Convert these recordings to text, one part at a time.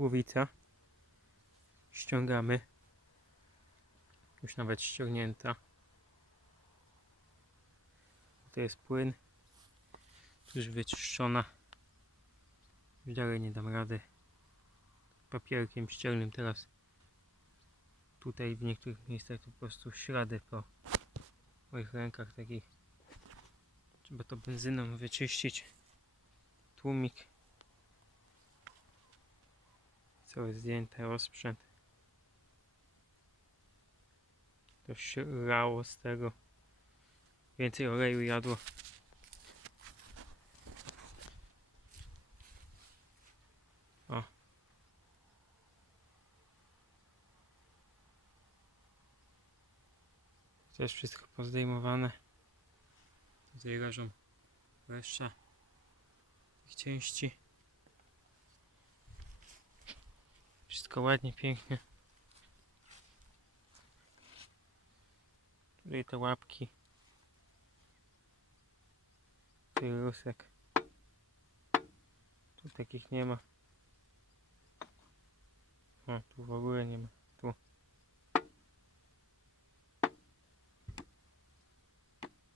głowica. Ściągamy. Już nawet ściągnięta. To jest płyn. Tu Już wyczyszczona. Już dalej nie dam rady. Papierkiem ściernym teraz. Tutaj w niektórych miejscach to po prostu ślady po moich rękach takich. Trzeba to benzyną wyczyścić. Tłumik. Całe zdjęte, osprzęt. To ślało z tego. Więcej oleju jadło. O. Jest wszystko pozdejmowane. Tutaj leżą reszta tych części. Wszystko ładnie, pięknie. Tutaj te łapki. Tutaj rusek. Tu takich nie ma. O, tu w ogóle nie ma. Tu.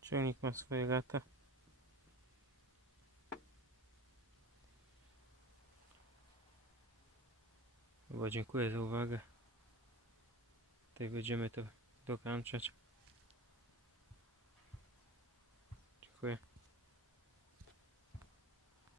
Ciągnik ma swoje lata. Dziękuję za uwagę. Tutaj będziemy to dokończać. Dziękuję.